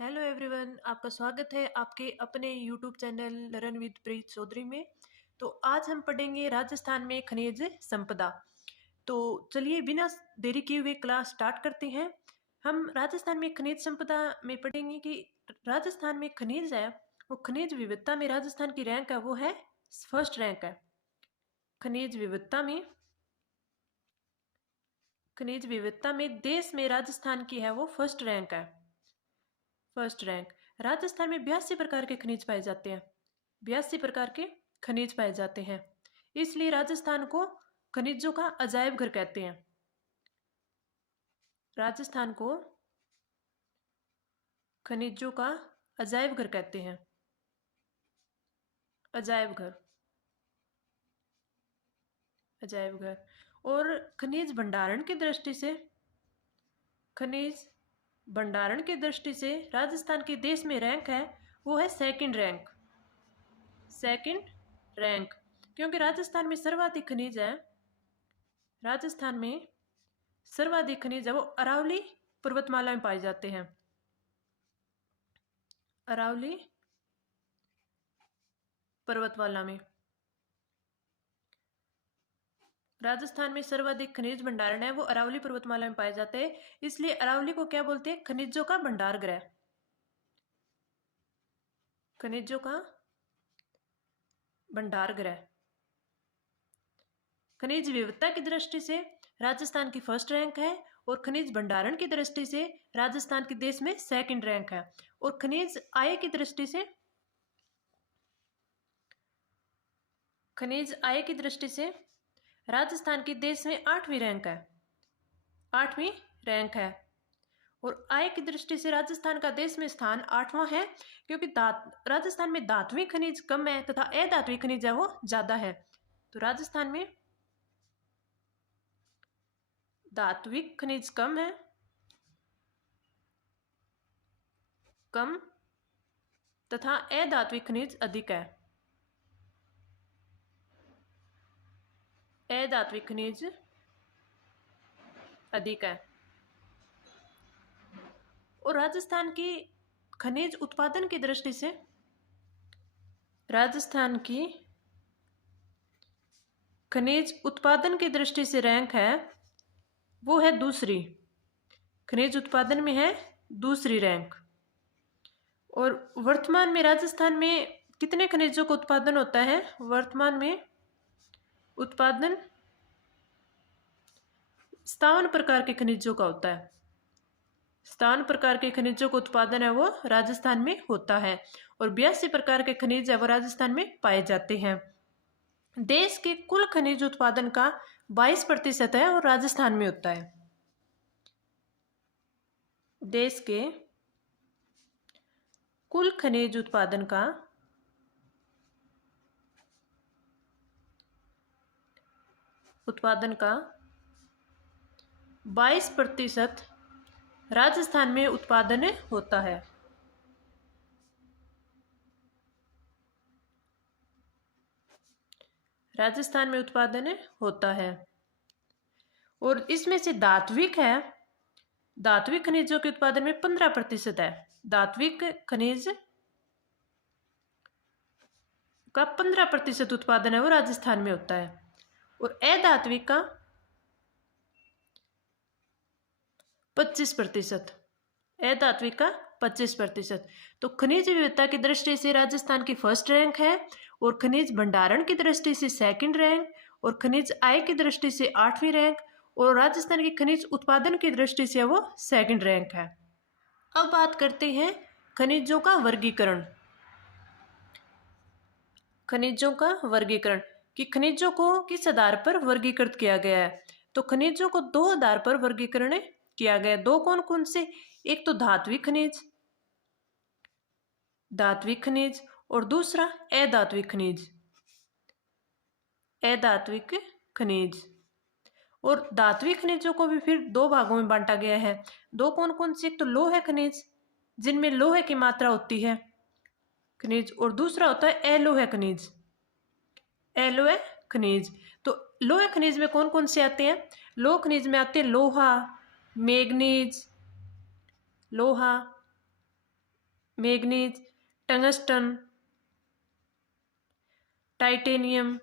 Hello everyone, आपका स्वागत है आपके अपने यूट्यूब चैनल लर्न विद प्रीत चौधरी में। तो आज हम पढ़ेंगे राजस्थान में खनिज संपदा। तो चलिए बिना देरी किए हुए क्लास स्टार्ट करते हैं। हम राजस्थान में खनिज संपदा में पढ़ेंगे कि राजस्थान में खनिज है, वो खनिज विविधता में राजस्थान की रैंक है वो है फर्स्ट रैंक है। खनिज विविधता में देश में राजस्थान की है वो फर्स्ट रैंक है। First rank. राजस्थान में 82 प्रकार के खनिज पाए जाते हैं। 82 प्रकार के खनिज पाए जाते हैं, इसलिए राजस्थान को खनिजों का अजायब घर कहते हैं। राजस्थान को खनिजों का अजायब घर कहते हैं। अजायब घर, अजायब घर। और खनिज भंडारण की दृष्टि से, खनिज भंडारण की दृष्टि से राजस्थान के देश में रैंक है वो है सेकंड रैंक। सेकंड रैंक, क्योंकि राजस्थान में सर्वाधिक खनिज है। राजस्थान में सर्वाधिक खनिज है वो अरावली पर्वतमाला में पाए जाते हैं। अरावली पर्वतमाला में राजस्थान में सर्वाधिक खनिज भंडारण है वो अरावली पर्वतमाला में पाए जाते हैं, इसलिए अरावली को क्या बोलते हैं? खनिजों का भंडार गृह। खनिजों का भंडार गृह। खनिज विविधता की दृष्टि से राजस्थान की फर्स्ट रैंक है और खनिज भंडारण की दृष्टि से राजस्थान की देश में सेकंड रैंक है। और खनिज आय की दृष्टि से, खनिज आय की दृष्टि से राजस्थान की देश में 8वीं रैंक है। 8वीं रैंक है। और आय की दृष्टि से राजस्थान का देश में स्थान 8वां है, क्योंकि राजस्थान में धात्विक खनिज कम है तथा अधात्विक खनिज है वो ज्यादा है। तो राजस्थान में धात्विक खनिज कम है, कम, तथा अधात्विक खनिज अधिक है। अधात्विक खनिज अधिक है। और राजस्थान की खनिज उत्पादन की दृष्टि से राजस्थान की खनिज उत्पादन की दृष्टि से रैंक है वो है दूसरी। खनिज उत्पादन में है दूसरी रैंक। और वर्तमान में राजस्थान में कितने खनिजों का उत्पादन होता है? वर्तमान में उत्पादन 57 प्रकार के खनिजों का होता है। 57 प्रकार के खनिजों का उत्पादन है वो राजस्थान में होता है। और 82 प्रकार के खनिज है वो राजस्थान में पाए जाते हैं। देश के कुल खनिज उत्पादन का 22% है और राजस्थान में होता है। देश के कुल खनिज उत्पादन का 22% राजस्थान में उत्पादन होता है। राजस्थान में उत्पादन होता है। और इसमें से धात्विक है, धात्विक खनिजों के उत्पादन में 15% है। धात्विक खनिज का 15% उत्पादन है वो राजस्थान में होता है। और अधात्विक का 25%। अधात्विक का 25%। तो खनिज विविधता की दृष्टि से राजस्थान की फर्स्ट रैंक है और खनिज भंडारण की दृष्टि से सेकंड रैंक और खनिज आय की दृष्टि से 8वीं रैंक और राजस्थान की खनिज उत्पादन की दृष्टि से वो सेकंड रैंक है। अब बात करते हैं खनिजों का वर्गीकरण। खनिजों का वर्गीकरण कि खनिजों को किस आधार पर वर्गीकृत किया गया है? तो खनिजों को 2 आधार पर वर्गीकरण किया गया। 2 कौन कौन से? एक तो धात्विक खनिज, धात्विक खनिज, और दूसरा अधात्विक खनिज, अधात्विक खनिज। और धात्विक खनिजों को भी फिर 2 भागों में बांटा गया है। 2 कौन कौन से? एक तो लोहे खनिज जिनमें लोहे की मात्रा होती है खनिज, और दूसरा होता है अलोह खनिज। अलोह खनिज। तो लोह खनिज में कौन कौन से आते हैं? लोह खनिज में आते हैं लोहा, मैग्नीज, लोहा, मैग्नीज, टंगस्टन, टाइटेनियम,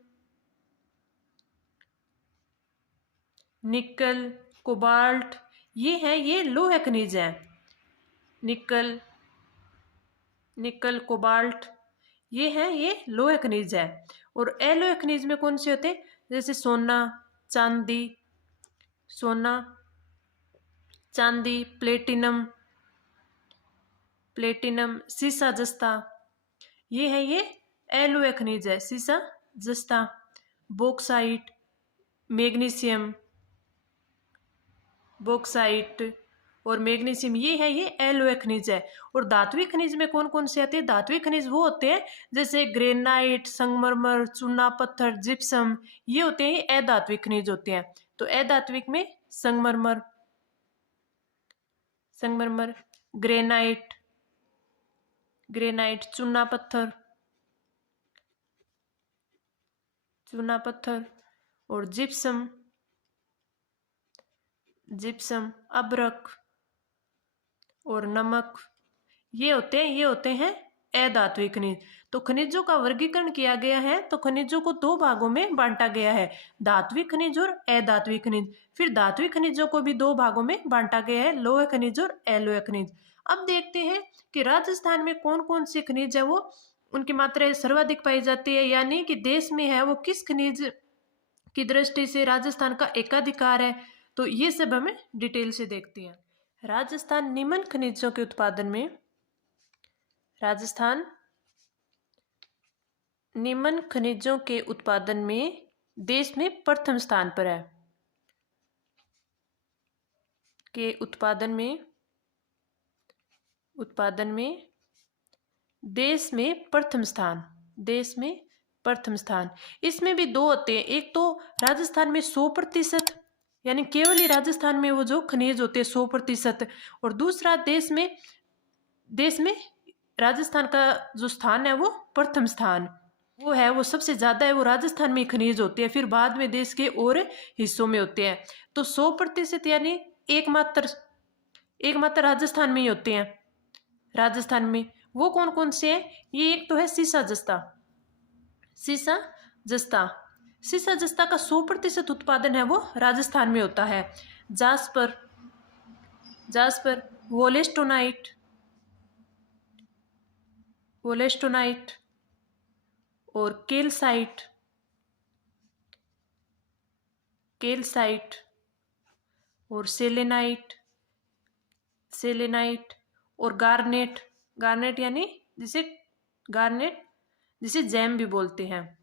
निकल, कोबाल्ट, ये लोह खनिज है। निकल, कोबाल्ट, ये लोह खनिज है। और अलोह खनिज में कौन से होते हैं? जैसे सोना, चांदी, प्लेटिनम, सीसा जस्ता, ये अलोह खनिज है। सीसा जस्ता, बॉक्साइट, मैग्नीशियम, और मैग्नीशियम, ये अलोह खनिज है। और धात्विक खनिज में कौन कौन से आते हैं? धात्विक खनिज वो होते हैं जैसे ग्रेनाइट, संगमरमर, चूना पत्थर, जिप्सम, ये होते हैं अधात्विक खनिज होते हैं। तो अधात्विक में संगमरमर, ग्रेनाइट, चूना पत्थर, और जिप्सम, अब्रक और नमक, ये होते हैं अधात्विक खनिज। तो खनिजों का वर्गीकरण किया गया है, तो खनिजों को दो भागों में बांटा गया है, धात्विक खनिज और अधात्विक खनिज। फिर धात्विक खनिजों को भी दो भागों में बांटा गया है, लोह खनिज और अलोह खनिज। अब देखते हैं कि राजस्थान में कौन कौन से खनिज है वो उनकी मात्रा सर्वाधिक पाई जाती है, यानी कि देश में है वो किस खनिज की दृष्टि से राजस्थान का एकाधिकार है। तो ये सब हमें डिटेल से देखते हैं। राजस्थान निम्न खनिजों के उत्पादन में देश में प्रथम स्थान पर है। देश में प्रथम स्थान। इसमें भी दो होते हैं, एक तो राजस्थान में 100%, यानी केवल ही राजस्थान में वो जो खनिज होते हैं 100%, और दूसरा देश में राजस्थान का जो स्थान है वो प्रथम स्थान वो है, वो सबसे ज्यादा है, वो राजस्थान में खनिज होते हैं, फिर बाद में देश के और हिस्सों में होते हैं। तो 100% यानी एकमात्र राजस्थान में ही होते हैं। राजस्थान में वो कौन कौन से हैं? ये एक तो है सीसा जस्ता का 100% उत्पादन है वो राजस्थान में होता है। जास्पर, वोलेस्टोनाइट और केलसाइट और सेलेनाइट और गार्नेट यानी जिसे जैम भी बोलते हैं,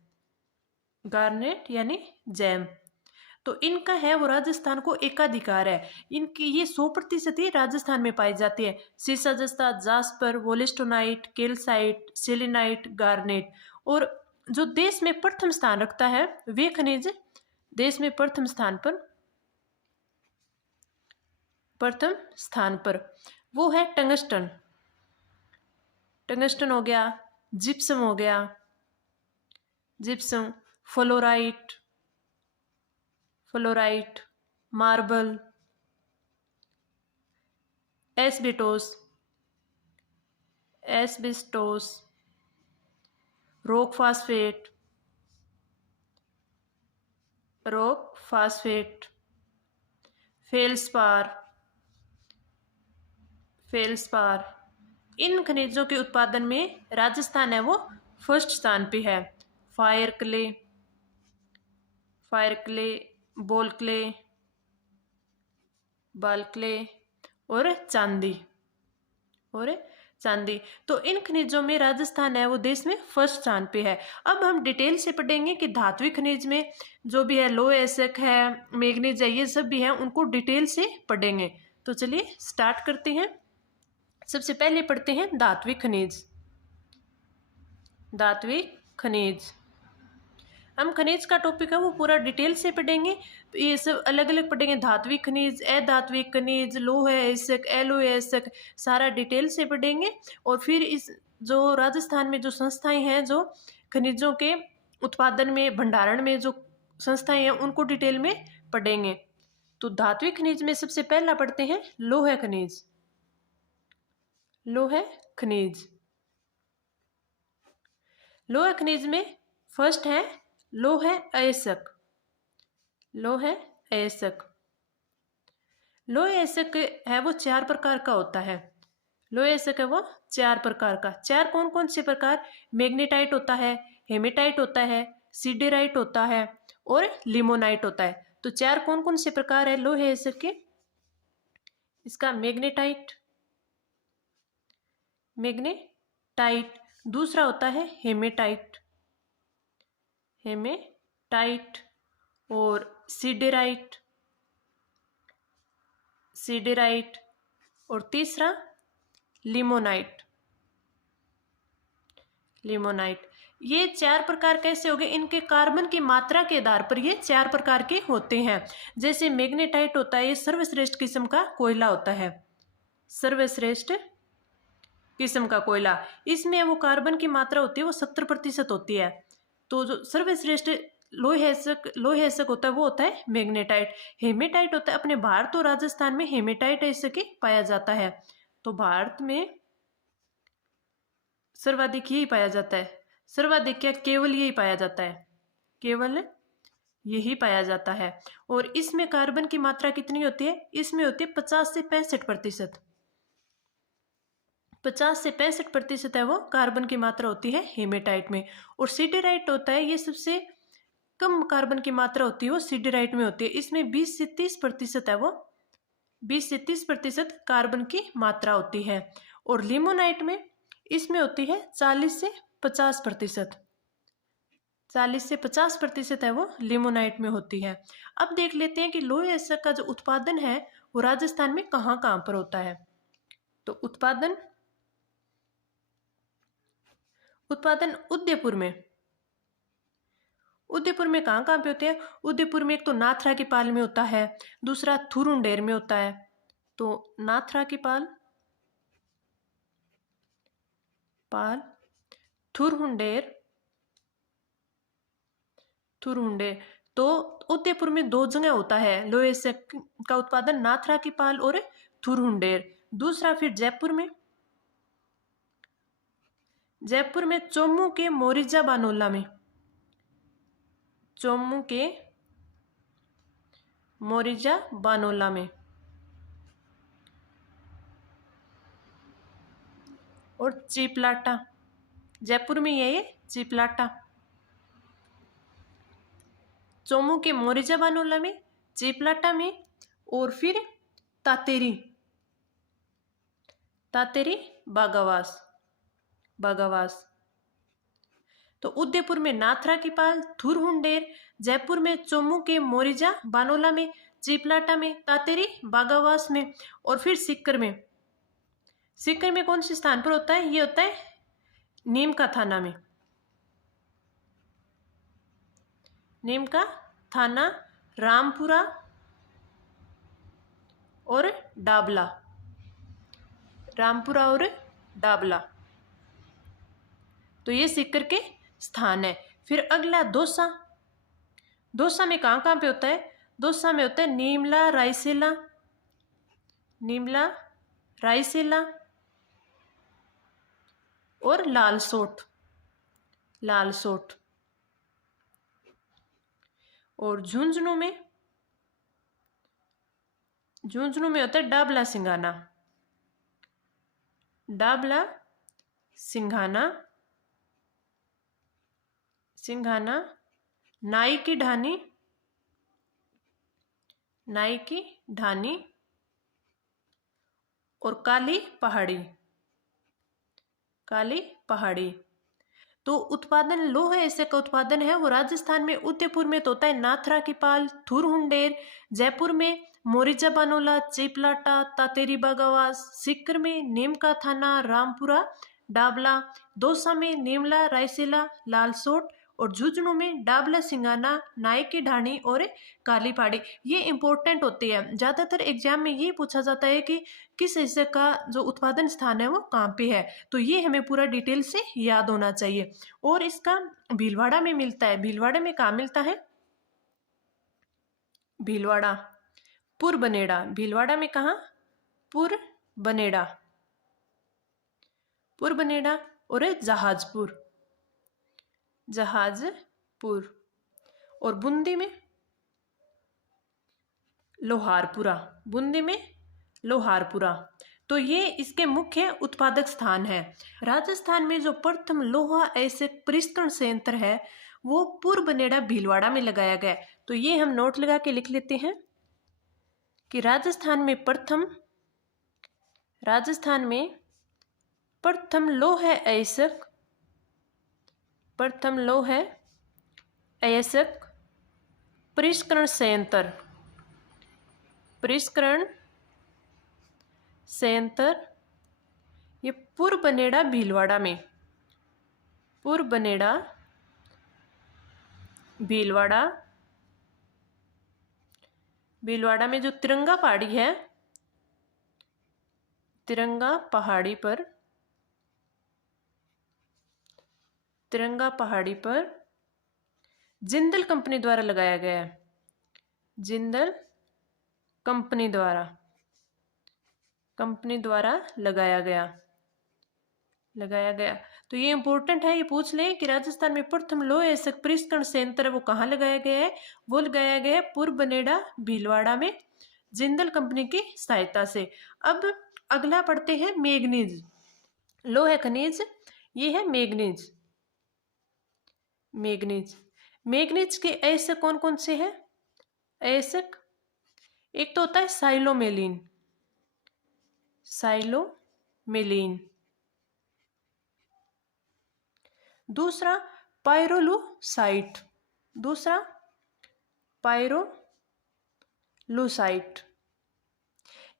तो इनका है वो राजस्थान को एकाधिकार है। इनकी ये 100% ही राजस्थान में पाई जाती है। सीसा जस्ता, जास्पर, वोलेस्टोनाइट, केलसाइट, सेलेनाइट, गार्नेट। और जो देश में प्रथम स्थान रखता है वे खनिज देश में प्रथम स्थान पर वो है टंगस्टन हो गया, जिप्सम हो गया, fluorite, marble, asbestos, rock phosphate, feldspar. इन खनिजों के उत्पादन में राजस्थान है वो फर्स्ट स्थान पे है। फायर क्ले, बॉल क्ले और चांदी। तो इन खनिजों में राजस्थान है वो देश में फर्स्ट स्थान पे है। अब हम डिटेल से पढ़ेंगे कि धात्विक खनिज में जो भी है, लोह एसक है, मैग्नीज है, ये सब भी है, उनको डिटेल से पढ़ेंगे। तो चलिए स्टार्ट करते हैं। सबसे पहले पढ़ते हैं धात्विक खनिज। हम खनिज का टॉपिक है वो पूरा डिटेल से पढ़ेंगे, ये सब अलग अलग पढ़ेंगे। धात्विक खनिज, अधात्विक खनिज, लोह एसक, अलोह एसक, सारा डिटेल से पढ़ेंगे। और फिर इस जो राजस्थान में जो संस्थाएं हैं जो खनिजों के उत्पादन में, भंडारण में जो संस्थाएं हैं, उनको डिटेल में पढ़ेंगे। तो धात्विक खनिज में सबसे पहला पढ़ते हैं लोह खनिज। लौह खनिज। लौह खनिज में फर्स्ट है लौह अयस्क। लौह अयस्क, लौह अयस्क है वो 4 प्रकार का होता है। लौह अयस्क है वो 4 प्रकार का। 4 कौन कौन से प्रकार? मैग्नेटाइट होता है, हेमेटाइट होता है, सिडेराइट होता है और लिमोनाइट होता है। तो 4 कौन कौन से प्रकार है लौह अयस्क के? इसका मैग्नेटाइट, मैग्नेटाइट, दूसरा होता है हेमेटाइट, हेमेटाइट और सिडेराइट, सिडेराइट और तीसरा लिमोनाइट, लिमोनाइट। ये 4 प्रकार कैसे हो गए? इनके कार्बन की मात्रा के आधार पर ये 4 प्रकार के होते हैं। जैसे मैग्नेटाइट होता है, ये सर्वश्रेष्ठ किस्म का कोयला होता है, सर्वश्रेष्ठ किस्म का कोयला। इसमें वो कार्बन की मात्रा होती है वो 70% होती है। तो जो सर्वश्रेष्ठ लोह अयस्क होता है वो होता है मैग्नेटाइट। हेमेटाइट होता है, अपने भारत और राजस्थान में हेमेटाइट अयस्क ही पाया जाता है। तो भारत में सर्वाधिक यही पाया जाता है, सर्वाधिक क्या, केवल यही पाया जाता है, केवल यही पाया जाता है। और इसमें कार्बन की मात्रा कितनी होती है? इसमें होती है 50 से 65%। 50 से 65% है वो कार्बन की मात्रा होती है हेमेटाइट में। और सिडेराइट होता है, ये सबसे कम कार्बन की मात्रा होती है वो सिडेराइट में होती है। इसमें 20 से 30% है वो, 20 से 30% कार्बन की मात्रा होती है। और लिमोनाइट में इसमें होती है 40 से 50%, 40 से 50% है वो लिमोनाइट में होती है। अब देख लेते हैं कि लौह अयस्क का जो उत्पादन है वो राजस्थान में कहाँ कहाँ पर होता है। तो उत्पादन उदयपुर में, उदयपुर में कहाँ कहाँ पे होते हैं? उदयपुर में एक तो नाथरा की पाल में होता है, दूसरा थुरुंडेर में होता है। तो नाथरा की पाल, थुरुंडेर, थुरुंडेर। तो उदयपुर में 2 जगह होता है लौह अयस्क का उत्पादन, नाथरा की पाल और थुरुंडेर। दूसरा फिर जयपुर में, जयपुर में चोमू के मोरिजा बानोला में, चोमू के मोरिजा बानोला में। और चीपलाटा, जयपुर में ये है चीपलाटा, चोमू के मोरिजा बानोला में, चीपलाटा में और फिर तातेरी, तातेरी बागावास, बागावास। तो उदयपुर में नाथरा की पाल, थुरहुंडेर, जयपुर में चोमू के मोरिजा बानोला में, चीपलाटा में, तातेरी बागावास में और फिर सीकर में। सीकर में कौन से स्थान पर होता है? ये होता है नीम का थाना में, नीम का थाना, रामपुरा और डाबला, रामपुरा और डाबला। तो ये सीकर के स्थान है। फिर अगला दौसा, दौसा में कहाँ कहाँ पे होता है? दौसा में होता है नीमला, रायसेला, नीमला, रायसेला और लालसोट, लालसोट। और झुंझुनू में, झुंझुनू में होता है डाबला सिंघाना, डाबला सिंघाना, सिंघाना, नाई की ढानी, नाई की ढानी और काली पहाड़ी, काली पहाड़ी। तो उत्पादन लौह अयस्क का उत्पादन है वो राजस्थान में उदयपुर में तो होता है नाथरा की पाल, थुरहुंडेर, जयपुर में मोरिजा बानोला, चीपलाटा, तातेरी बागावास, सीकर में नीम का थाना, रामपुरा, डाबला, दौसा में नीमला, रायसेला, लालसोट और झुंझुनू में डाबला सिंगाना, नाई की ढाणी और काली पहाड़ी। ये इंपॉर्टेंट होती है, ज़्यादातर एग्जाम में ये पूछा जाता है कि किस हिस्से का जो उत्पादन स्थान है वो कहाँ पे है। तो ये हमें पूरा डिटेल से याद होना चाहिए। और इसका भीलवाड़ा में मिलता है। भीलवाड़ा में कहाँ मिलता है? भीलवाड़ा, पुरबनेड़ा। भीलवाड़ा में कहाँ? पुरबनेड़ा। पुरबनेड़ा और जहाजपुर, जहाजपुर। और बूंदी में लोहारपुरा, बूंदी में लोहारपुरा। तो ये इसके मुख्य उत्पादक स्थान है। राजस्थान में जो प्रथम लोहा अयस्क परिष्करण संयंत्र है वो पुरबनेड़ा भीलवाड़ा में लगाया गया। तो ये हम नोट लगा के लिख लेते हैं कि राजस्थान में प्रथम लौह अयस्क, प्रथम लौह अयस्क परिष्करण संयंत्र ये पुरबनेड़ा भीलवाड़ा में, पुरबनेड़ा भीलवाड़ा में जो तिरंगा पहाड़ी है, तिरंगा पहाड़ी पर जिंदल कंपनी द्वारा लगाया गया है, जिंदल कंपनी द्वारा लगाया गया। तो ये इंपॉर्टेंट है, ये पूछ लें कि राजस्थान में प्रथम लौह अयस्क परिष्करण संयंत्र वो कहाँ लगाया गया है। वो लगाया गया है पुरबनेड़ा भीलवाड़ा में जिंदल कंपनी की सहायता से। अब अगला पढ़ते हैं मैग्नीज, लौह खनिज, ये है मैग्नीज के अयस्क कौन कौन से हैं अयस्क। एक तो होता है साइलोमेलिन, दूसरा पायरोलूसाइट।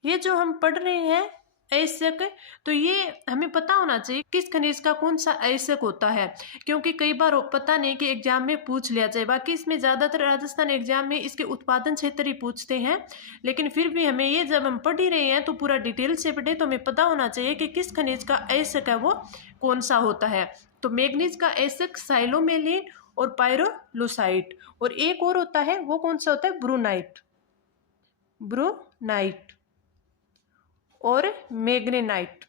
ये जो हम पढ़ रहे हैं अयस्क, तो ये हमें पता होना चाहिए किस खनिज का कौन सा अयस्क होता है, क्योंकि कई बार पता नहीं कि एग्जाम में पूछ लिया जाए। बाकी इसमें ज़्यादातर राजस्थान एग्जाम में इसके उत्पादन क्षेत्र ही पूछते हैं, लेकिन फिर भी हमें ये जब हम पढ़ ही रहे हैं तो पूरा डिटेल से पढ़े, तो हमें पता होना चाहिए कि किस खनिज का अयस्क है वो कौन सा होता है। तो मैग्नीज का अयस्क साइलोमेलिन और पायरोलूसाइट, और एक और होता है वो कौन सा होता है ब्रूनाइट और मैग्नेनाइट।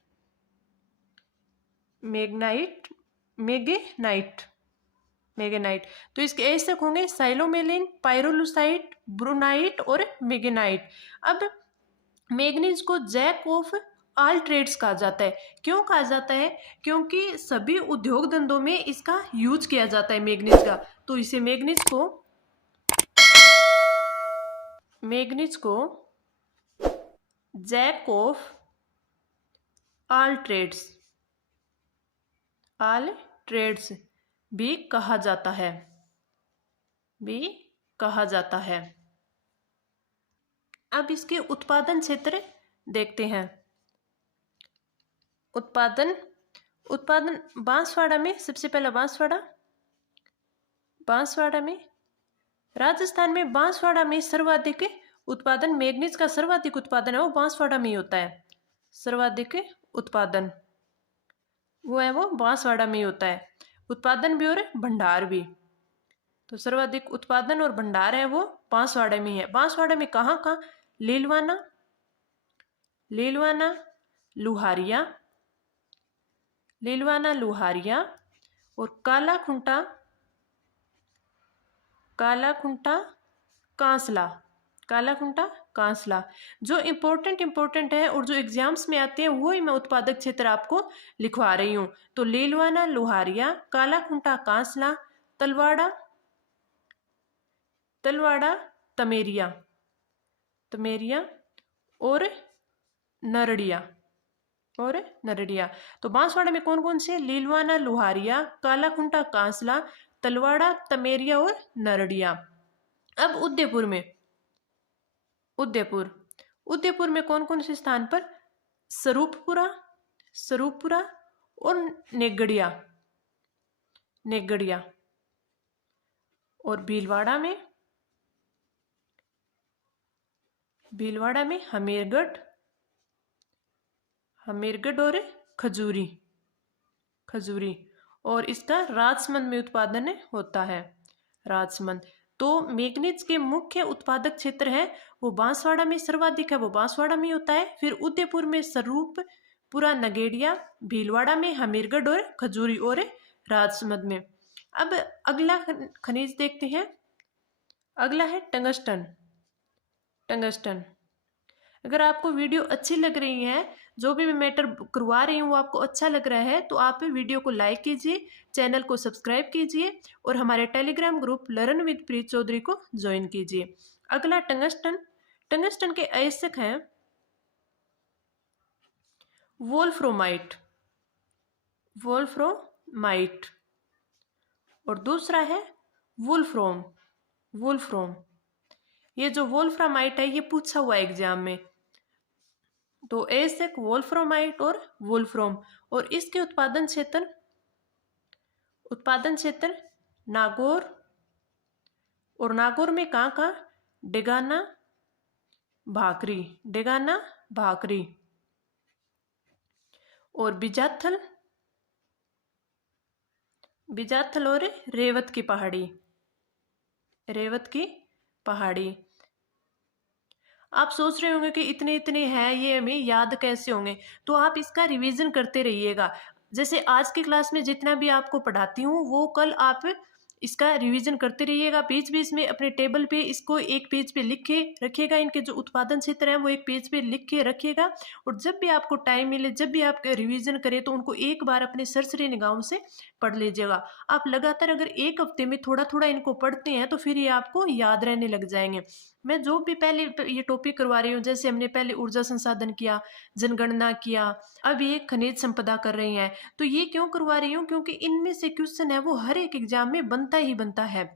तो इसके अयस्क होंगे साइलोमेलिन, पायरोलूसाइट, ब्रूनाइट और मैग्नेनाइट। अब मैग्नीज को जैक ऑफ ऑल ट्रेड्स कहा जाता है। क्यों कहा जाता है? क्योंकि सभी उद्योग धंधों में इसका यूज किया जाता है मैग्नीज का। तो इसे मैग्नीज को जैक ऑफ ऑल ट्रेड्स भी कहा जाता है। अब इसके उत्पादन क्षेत्र देखते हैं। उत्पादन बांसवाड़ा में, सबसे पहला बांसवाड़ा में, राजस्थान में बांसवाड़ा में सर्वाधिक उत्पादन, मैग्नीज का सर्वाधिक उत्पादन है वो बांसवाड़ा में ही होता है। सर्वाधिक उत्पादन वो है वो बांसवाड़ा में ही होता है, उत्पादन भी और भंडार भी। तो सर्वाधिक उत्पादन और भंडार है वो बांसवाड़ा में है। बांसवाड़ा में कहाँ कहाँ? लीलवाना, लुहारिया और कालाखुंटा, कांसला। जो इम्पोर्टेंट है और जो एग्जाम्स में आते हैं वो ही मैं उत्पादक क्षेत्र आपको लिखवा रही हूँ। तो लीलवाना, लुहारिया, कालाखुंटा, कांसला, तलवाड़ा, तमेरिया और नरड़िया। तो बांसवाड़ा में कौन कौन से? लीलवाना, लुहारिया, कालाखुंटा, कांसला, तलवाड़ा, तमेरिया और नरड़िया। अब उदयपुर में कौन कौन से स्थान पर? स्वरूपपुरा और नेगड़िया। और भीलवाड़ा में हमीरगढ़ और खजूरी। और इसका राजसमंद में उत्पादन होता है, राजसमंद। तो मैग्नीज के मुख्य उत्पादक क्षेत्र है वो बांसवाड़ा में सर्वाधिक है, वो बांसवाड़ा में होता है। फिर उदयपुर में स्वरूपपुरा पूरा नगेड़िया, भीलवाड़ा में, हमीरगढ़ और खजूरी और राजसमंद में। अब अगला खनिज देखते हैं। अगला है टंगस्टन। टंगस्टन। अगर आपको वीडियो अच्छी लग रही है, जो भी मैं मैटर करवा रही हूँ वो आपको अच्छा लग रहा है, तो आप वीडियो को लाइक कीजिए, चैनल को सब्सक्राइब कीजिए और हमारे टेलीग्राम ग्रुप लर्न विद प्रीत चौधरी को ज्वाइन कीजिए। अगला टंगस्टन। टंगस्टन के अयस्क हैं वोल्फ्रोमाइट, वोल्फ्रोमाइट, और दूसरा है वुल्फ्रोम, वुल्फ्रोम। ये जो वोल्फ्रामाइट है ये पूछा हुआ है एग्जाम में, तो एसेक, वोल्फ्रोमाइट और वुल्फ्रोम। और इसके उत्पादन क्षेत्र नागौर, और नागौर में कहाँ कहाँ, डेगाना, भाकरी, डेगाना, भाकरी, और बिजाथल, बिजाथल और रेवत की पहाड़ी, रेवत की पहाड़ी। आप सोच रहे होंगे कि इतने इतने हैं, ये हमें याद कैसे होंगे, तो आप इसका रिवीजन करते रहिएगा। जैसे आज की क्लास में जितना भी आपको पढ़ाती हूँ वो कल आप इसका रिवीजन करते रहिएगा। बीच बीच में अपने टेबल पे इसको एक पेज पे लिख के रखिएगा, इनके जो उत्पादन क्षेत्र है वो एक पेज पे लिख के रखिएगा। और जब भी आपको टाइम मिले, जब भी आप रिवीजन करें, तो उनको एक बार अपने सरसरी निगाहों से पढ़ लीजिएगा। आप लगातार अगर एक हफ्ते में थोड़ा थोड़ा इनको पढ़ते हैं तो फिर ये आपको याद रहने लग जाएंगे। मैं जो भी पहले ये टॉपिक करवा रही हूँ, जैसे हमने पहले ऊर्जा संसाधन किया, जनगणना किया, अब ये खनिज संपदा कर रही हैं, तो ये क्यों करवा रही हूँ, क्योंकि इनमें से क्वेश्चन है वो हर एक एग्जाम में बनता ही बनता है।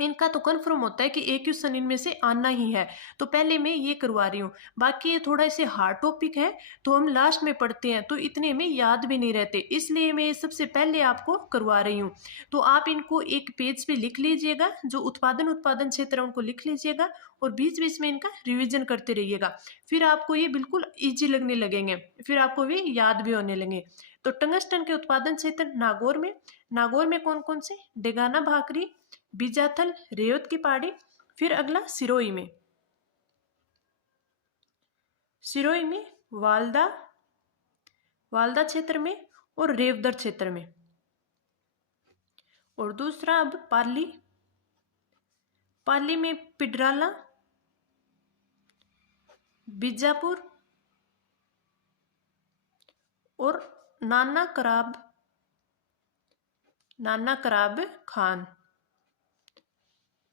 इनका तो कन्फर्म होता है कि एक क्वेश्चन इनमें से आना ही है, तो पहले मैं ये करवा रही हूँ। बाकी ये थोड़ा इसे हार्ड टॉपिक है तो हम लास्ट में पढ़ते हैं, तो इतने में याद भी नहीं रहते, इसलिए मैं सबसे पहले आपको करवा रही हूँ। तो आप इनको एक पेज पे लिख लीजिएगा, जो उत्पादन क्षेत्र है उनको लिख लीजिएगा, और बीच बीच में इनका रिविजन करते रहिएगा। फिर आपको ये बिल्कुल ईजी लगने लगेंगे, फिर आपको भी याद भी होने लगे। तो टंगस्टन के उत्पादन क्षेत्र नागौर में, नागौर में कौन कौन से, डेगाना भाकरी, बीजाथल, रेवत की पहाड़ी। फिर अगला सिरोही में, सिरोही में वालदा, वालदा क्षेत्र में और रेवदर क्षेत्र में। और दूसरा अब पाली, पाली में पिडराला, बीजापुर और नाना कराब, नाना कराब खान,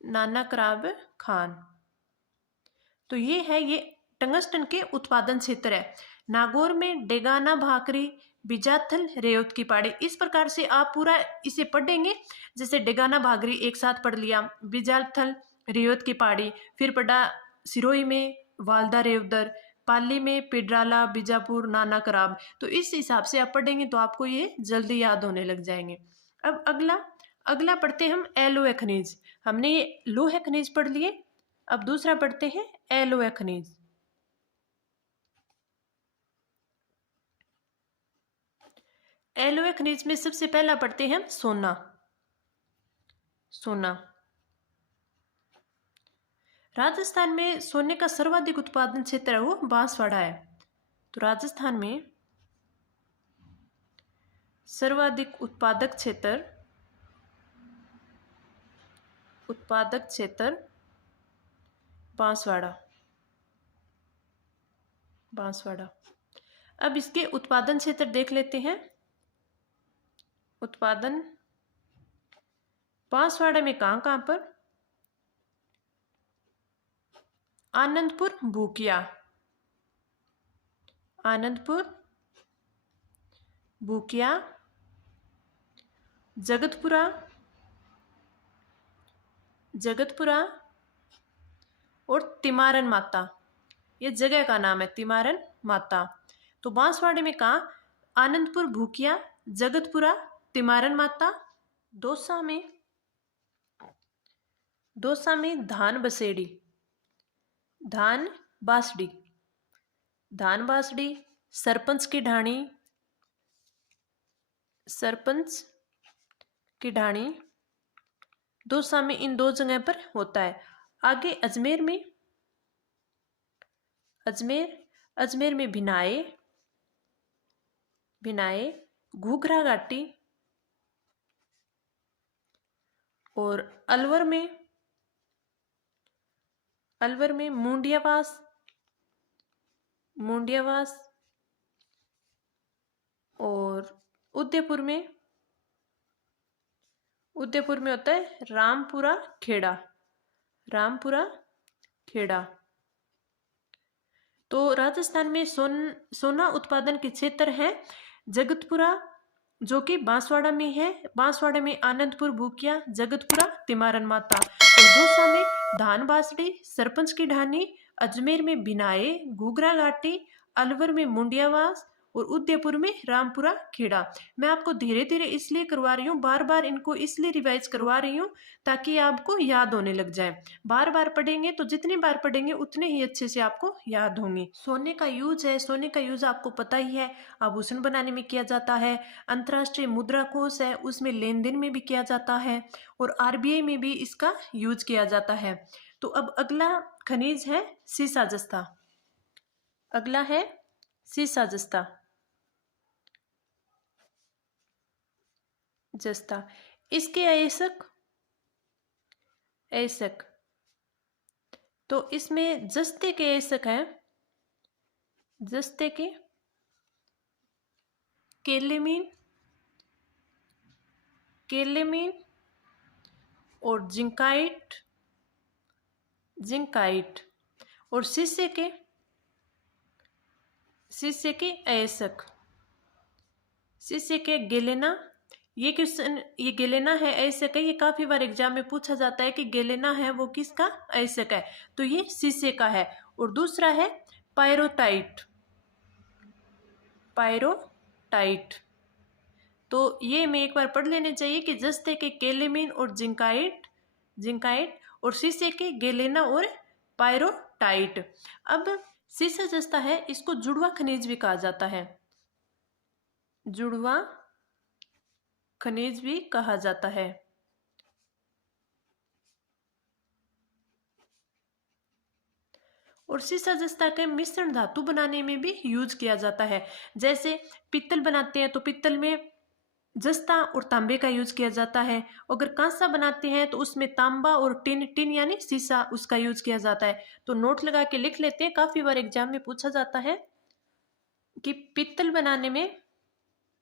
नाना कराब खान। तो ये है, ये टंगस्टन के उत्पादन क्षेत्र है। नागौर में डेगाना भाकरी, बिजाथल, रेवत की पहाड़ी। इस प्रकार से आप पूरा इसे पढ़ेंगे, जैसे डेगाना भाकरी एक साथ पढ़ लिया, बिजाथल, रेवत की पहाड़ी, फिर पढ़ा सिरोही में वालदा रेवदर, पाली में पिडराला, बीजापुर, नाना कराब। तो इस हिसाब से आप पढ़ेंगे तो आपको ये जल्दी याद होने लग जाएंगे। अब अगला अगला पढ़ते हैं हम एलोए खनिज। हमने ये लोहे खनिज पढ़ लिए, अब दूसरा पढ़ते हैं एलोए खनिज। एलोए खनिज में सबसे पहला पढ़ते हैं सोना, सोना। राजस्थान में सोने का सर्वाधिक उत्पादन क्षेत्र है वो बांसवाड़ा है। तो राजस्थान में सर्वाधिक उत्पादक क्षेत्र, उत्पादक क्षेत्र बांसवाड़ा, बांसवाड़ा। अब इसके उत्पादन क्षेत्र देख लेते हैं। उत्पादन बांसवाड़ा में कहाँ कहाँ पर, आनंदपुर भूकिया, आनंदपुर भूकिया, जगतपुरा, जगतपुरा और तिमारन माता। ये जगह का नाम है, तिमारन माता। तो बांसवाड़े में कहा, आनंदपुर भूकिया, जगतपुरा, तिमारन माता। दौसा में, दौसा में धान बसेड़ी, धान बासड़ी, धान बासड़ी, सरपंच की ढाणी, सरपंच की ढाणी। दौसा में इन दो जगह पर होता है। आगे अजमेर में, अजमेर, अजमेर में भिनाए, भिनाए, घूघरा घाटी, और अलवर में मुंडियावास, मुंडियावास, और उदयपुर में होता है रामपुरा खेड़ा, रामपुरा खेड़ा। तो राजस्थान में सोना उत्पादन के क्षेत्र है जगतपुरा, जो कि बांसवाड़ा में है, बांसवाड़ा में आनंदपुर भूकिया, जगतपुरा तिमारन माता, और दौसा में धान बासड़ी, सरपंच की ढानी, अजमेर में बिनाए, घूघरा घाटी, अलवर में मुंडियावास, और उदयपुर में रामपुरा खेड़ा। मैं आपको धीरे धीरे इसलिए करवा रही हूँ, बार बार इनको इसलिए रिवाइज करवा रही हूँ ताकि आपको याद होने लग जाए। बार बार पढ़ेंगे तो जितनी बार पढ़ेंगे उतने ही अच्छे से आपको याद होंगे। सोने का यूज है, सोने का यूज आपको पता ही है, आभूषण बनाने में किया जाता है, अंतर्राष्ट्रीय मुद्रा कोष है उसमें लेन देन में भी किया जाता है, और आरबीआई में भी इसका यूज किया जाता है। तो अब अगला खनिज है सीसा जस्ता। अगला है सीसा जस्ता। जस्ता इसके अयस्क, अयस्क तो इसमें जस्ते के अयस्क हैं, जस्ते के केलेमीन, केलेमीन, और जिंकाइट, जिंकाइट, और शीशे के, शीशे के अयस्क, शीशे के गेलेना। ये क्वेश्चन, ये गेलेना है अयस्क है, ये काफी बार एग्जाम में पूछा जाता है कि गेलेना है वो किसका अयस्क है, तो ये शीशे का है। और दूसरा है पायरोटाइट, पायरोटाइट। तो ये मैं एक बार पढ़ लेने चाहिए कि जस्ते के केलेमीन और जिंकाइट, जिंकाइट, और शीशे के गेलेना और पायरोटाइट। अब सीसा जस्ता है इसको जुड़वा खनिज भी कहा जाता है, जुड़वा खनिज भी कहा जाता है। और सीसा जस्ता के मिश्रण धातु बनाने में भी यूज किया जाता है। जैसे पित्तल बनाते हैं तो पित्तल में जस्ता और तांबे का यूज किया जाता है। अगर कांसा बनाते हैं तो उसमें तांबा और टिन, टिन यानी सीसा, उसका यूज किया जाता है। तो नोट लगा के लिख लेते हैं, काफी बार एग्जाम में पूछा जाता है कि पित्तल बनाने में,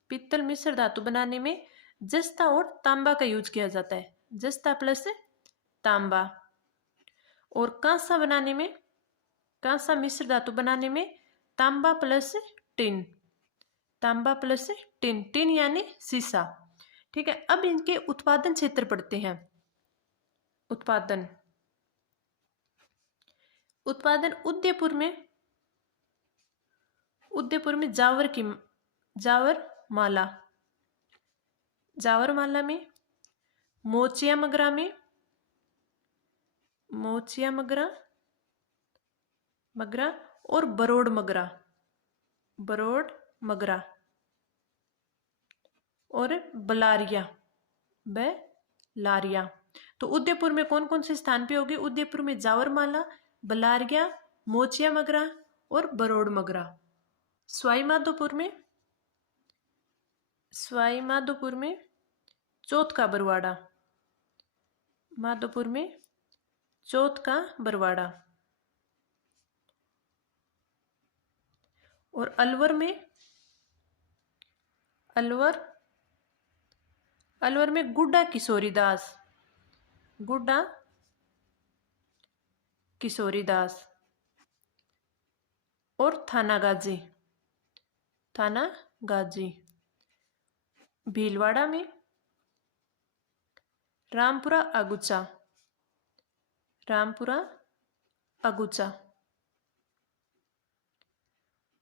पित्तल मिश्र धातु बनाने में जस्ता और तांबा का यूज किया जाता है, जस्ता प्लस तांबा। और कांसा बनाने में, कांसा मिश्र धातु बनाने में तांबा प्लस टिन, तांबा प्लस टिन, टिन यानी सीसा। ठीक है, अब इनके उत्पादन क्षेत्र पढ़ते हैं। उत्पादन, उत्पादन उदयपुर में, उदयपुर में जावर की, जावर माला, जावर माला में, मोचिया मगरा में, मोचिया मगरा, मगरा, और बरोड मगरा, बरोड मगरा, और बलारिया, बलारिया। तो उदयपुर में कौन कौन से स्थान पे होगी? उदयपुर में जावरमाला, बलारिया, मोचिया मगरा और बरोड मगरा। सवाई माधोपुर में, सवाई माधोपुर में चौथ का बरवाड़ा, माधोपुर में चौथ का बरवाड़ा। और अलवर में, अलवर, अलवर में गुड्डा किशोरी दास, गुड्डा किशोरी दास। और थानागाजी, थानागाजी। भीलवाड़ा में रामपुरा अगुचा, रामपुरा अगुचा।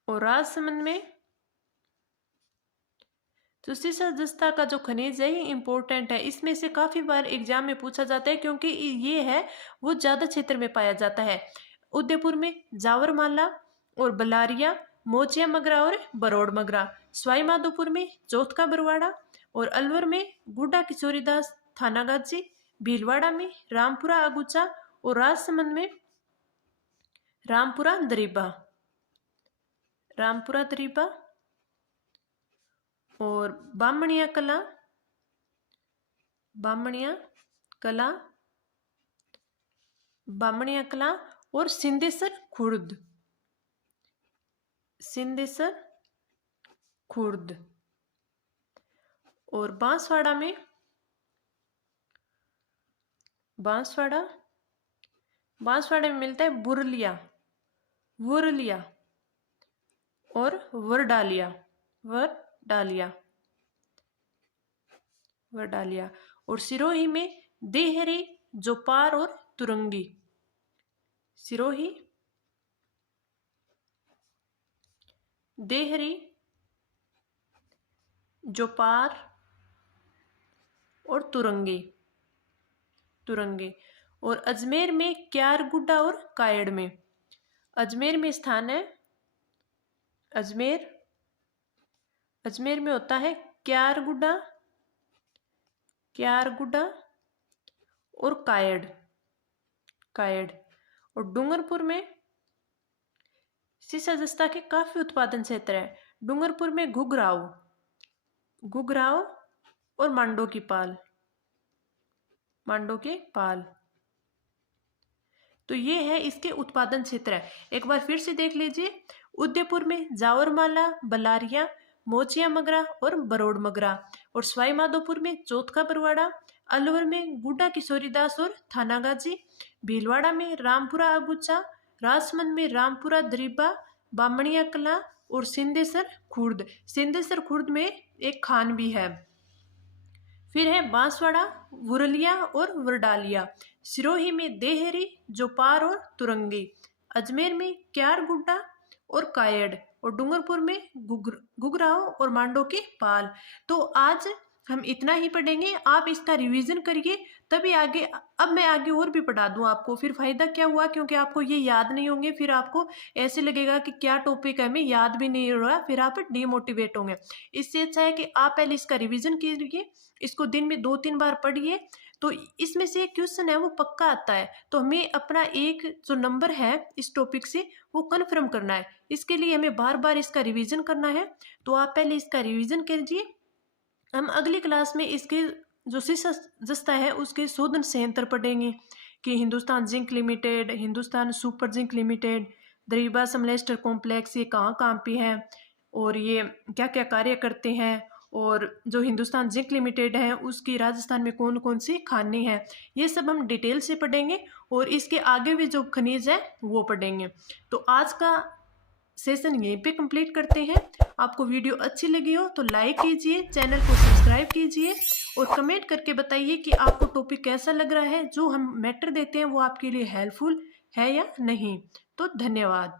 और राजसमंद में, तो सीसा जस्ता का जो खनिज है ये इंपॉर्टेंट है, इसमें से काफी बार एग्जाम में पूछा जाता है क्योंकि ये है वो ज्यादा क्षेत्र में पाया जाता है। उदयपुर में जावरमाला और बलारिया, मोचिया मगरा और बरोड मगरा। सवाई माधोपुर में चौथ का बरवाड़ा, और अलवर में गुड्डा किशोरीदास, थानागाजी। भीलवाड़ा में रामपुरा अगुचा, और राजसमंद में रामपुरा दरीबा, रामपुरा दरीबा। और बामणिया कला, बामणिया कला, बामणिया कला और सिंदेसर खुर्द, सिंदेसर खुर्द। और बांसवाड़ा में, बांसवाड़ा, बांसवाड़ा में मिलता है बुरलिया, वुरलिया और वरडालिया, वरडालिया, वरडालिया। और सिरोही में देहरी, जोपार और तुरंगी, सिरोही, देहरी, जोपार और तुरंगी, तुरंगी। और अजमेर में क्यारगुड्डा और कायड़ में, अजमेर में स्थान है, अजमेर, अजमेर में होता है क्यारगुड्डा, क्यारगुड्डा और कायड़, कायड़। और डूंगरपुर में सीसा जस्ता के काफी उत्पादन क्षेत्र है। डूंगरपुर में घुघराव, घुघराव और मांडो की पाल, मांडो के पाल। तो ये है इसके उत्पादन क्षेत्र है। एक बार फिर से देख लीजिए, उदयपुर में जावरमाला, बलारिया, मोचिया मगरा और बरोड़ मगरा। और सवाई माधोपुर में चौथका बरवाड़ा, अलवर में गुड्डा किशोरीदास और थानागाजी, भीलवाड़ा में रामपुरा अगुचा, राजसमंद में रामपुरा दरीबा, बामणिया कला और सिंदेसर खुर्द। सिंदेसर खुर्द में एक खान भी है। फिर है बांसवाड़ा, वुरलिया और वरडालिया, सिरोही में देहरी, जोपार और तुरंगी, अजमेर में क्यारगुड्डा और कायड़, और डूंगरपुर में घुघराव और मांडो के पाल। तो आज हम इतना ही पढ़ेंगे, आप इसका रिवीजन करिए तभी आगे। अब मैं आगे और भी पढ़ा दूं आपको, फिर फायदा क्या हुआ, क्योंकि आपको ये याद नहीं होंगे, फिर आपको ऐसे लगेगा कि क्या टॉपिक है, हमें याद भी नहीं हो रहा, फिर आप डिमोटिवेट होंगे। इससे अच्छा है कि आप पहले इसका रिवीजन कीजिए, इसको दिन में 2-3 बार पढ़िए, तो इसमें से एक क्वेश्चन है वो पक्का आता है। तो हमें अपना एक जो नंबर है इस टॉपिक से वो कन्फर्म करना है, इसके लिए हमें बार बार इसका रिवीजन करना है। तो आप पहले इसका रिवीजन कीजिए। हम अगली क्लास में इसके जो सीसा जस्ता है उसके शोधन संयंत्र पढ़ेंगे कि Hindustan zinc limited, Hindustan super zinc limited, Dariba smelter complex, ये कहाँ कहाँ पे है और ये क्या क्या कार्य करते हैं, और जो हिंदुस्तान जिंक लिमिटेड है उसकी राजस्थान में कौन कौन सी खाने हैं, ये सब हम डिटेल से पढ़ेंगे। और इसके आगे भी जो खनिज है वो पढ़ेंगे। तो आज का सेशन यहीं पे कंप्लीट करते हैं। आपको वीडियो अच्छी लगी हो तो लाइक कीजिए, चैनल को सब्सक्राइब कीजिए और कमेंट करके बताइए कि आपको टॉपिक कैसा लग रहा है, जो हम मैटर देते हैं वो आपके लिए हेल्पफुल है या नहीं। तो धन्यवाद।